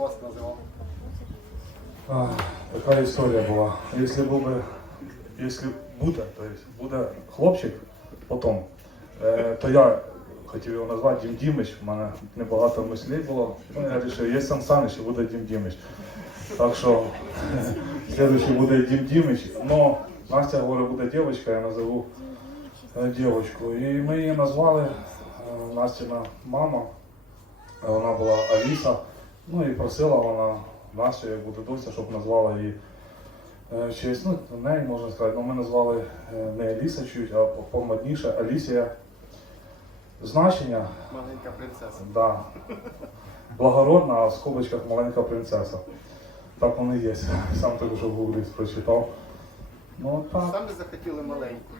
вас називав? А, така історія була. Якщо буде, якщо буде, то есть буде хлопчик потім, е, то я хотів його назвати Дім Дімич, у мене небагато мислів було. Ну, я вирішив, є Сан Санич і буде Дім Дімич. Так що слідуючий буде Дім Дімич. Но Настя говорить, буде дівчинка, я назову е, дівчинку. І ми її назвали е, Настіна мама. Вона була Аліса. Ну і просила вона Настю, як буде доця, щоб назвала її е, в честь, ну, неї можна сказати, ну ми назвали е, не Аліса чуть, а помодніше Алісія. Значення, Маленька принцеса. да, благородна, а в скобочках маленька принцеса. Так воно є. Сам так вже в гуглі прочитав. Ну так. Самі захотіли маленьку.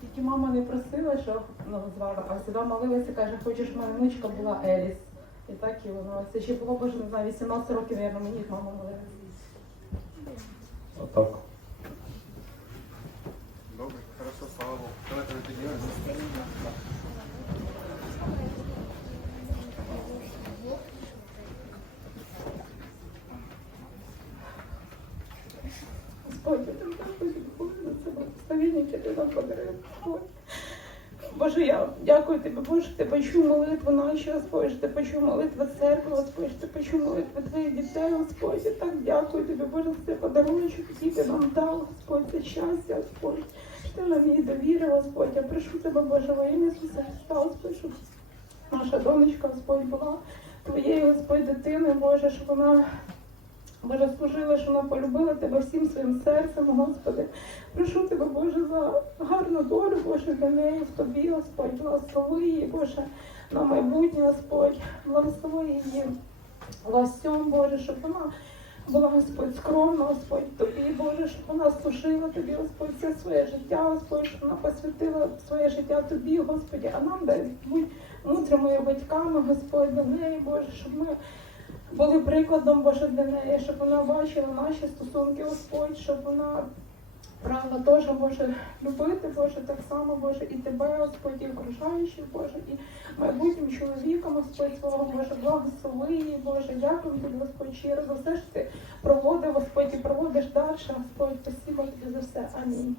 Тільки мама не просила, щоб назвала, а сюди молилася, каже, хочеш, моя внучка була Еліс. І так і воно. Це ще було, боже, не знаю, 18 років, мабуть, мені мама молилася. Отак. Добре, хорошо, слава Богу. Давайте ви піднімемося. Я дякую Боже, за це благословення, ти нам подарив. Боже, я дякую тобі, Боже, ти почув молитву наші, Господь, ти почув молитву церкви, Господь, ти почув молитву твоїх дітей, Господь. Так дякую тобі, Боже, за цей подарунок, який ти нам дав, Господь, це щастя, Господь. Ти нам її довірив, Господь. Я прошу тебе, Боже, во ім'я Ісуса Христа, Господь, щоб наша донечка, Господь, була твоєю, Господь, дитиною, Боже, щоб вона Боже, служила, що вона полюбила тебе всім своїм серцем, Господи. Прошу тебе, Боже, за гарну долю, Боже, для неї в тобі, Господь, благослови її, Боже, на майбутнє, Господь, благослови її во всьому, Боже, щоб вона була, Господь, скромна, Господь, тобі, Боже, щоб вона служила тобі, Господь, все своє життя, Господь, щоб вона посвятила своє життя тобі, Господі, а нам дай будь мудрими батьками, Господь, для неї, Боже, щоб ми були прикладом Боже для неї, щоб вона бачила наші стосунки, Господь, щоб вона прагла теж, Боже, любити, Боже, так само, Боже, і тебе, Господь, і окружаючих, Боже, і майбутнім чоловіком, Господь, свого, Боже, благослови Боже, дякую тобі, Господь, щиро за все, що ти проводив, Господь, і проводиш далі, Господь, спасибо тобі за все. Амінь.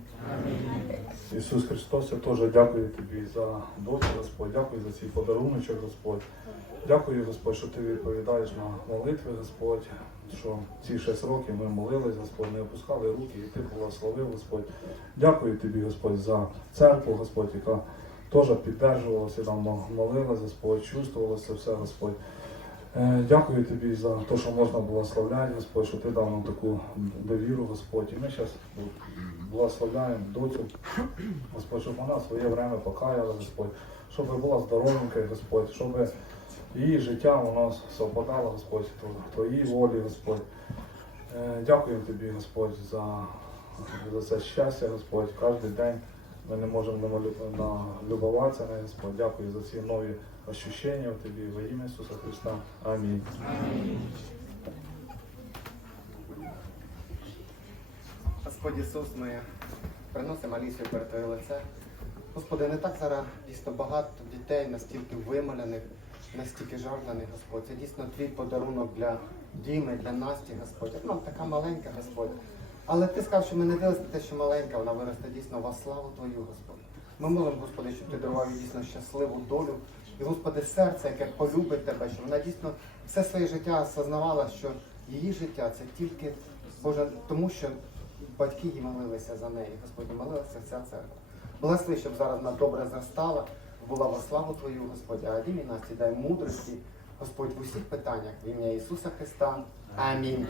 Ісус Христос, я теж дякую тобі за досвід, Господь, дякую за цей подаруночок, Господь. Дякую, Господь, що ти відповідаєш на молитви, Господь, що ці шість років ми молились, Господь, не опускали руки, і ти благословив, Господь. Дякую тобі, Господь, за церкву, Господь, яка теж підтримувалася, там молилась, Господь, чувствувалося все, Господь. Е, Дякую тобі за те, що можна благословляти, Господь, що ти дав нам таку довіру, Господь. І ми зараз благословляємо доцю, Господь, щоб вона своє время покаяла, Господь, щоб була здоровенька, Господь, щоб її життя воно совпадало, Господь, тво- Твоїй волі, Господь. Е, Дякую тобі, Господь, за, за це щастя, Господь. Кожен день ми не можемо налюбуватися, на Господь. Дякую за ці нові ощущення в тобі, во ім'я Ісуса Христа. Амінь. Господь Ісус, ми приносимо Алісію перед Твоє лице. Господи, не так зараз дійсно багато дітей, настільки вимолених, настільки жажданих, Господь. Це дійсно твій подарунок для Діми, для Насті, Господь. Нам така маленька, Господь. Але ти сказав, що ми не дивилися те, що маленька, вона виросте дійсно во славу Твою, Господь. Ми молимо, Господи, щоб ти дарував їй дійсно щасливу долю. І, Господи, серце, яке полюбить тебе, щоб вона дійсно все своє життя осознавала, що її життя це тільки Боже, тому що батьки їй молилися за неї, Господь, молилася вся церква. Благослови, щоб зараз вона добре зростала, була во славу Твою, Господь, а нас і дай мудрості, Господь, в усіх питаннях в ім'я Ісуса Христа. Амінь.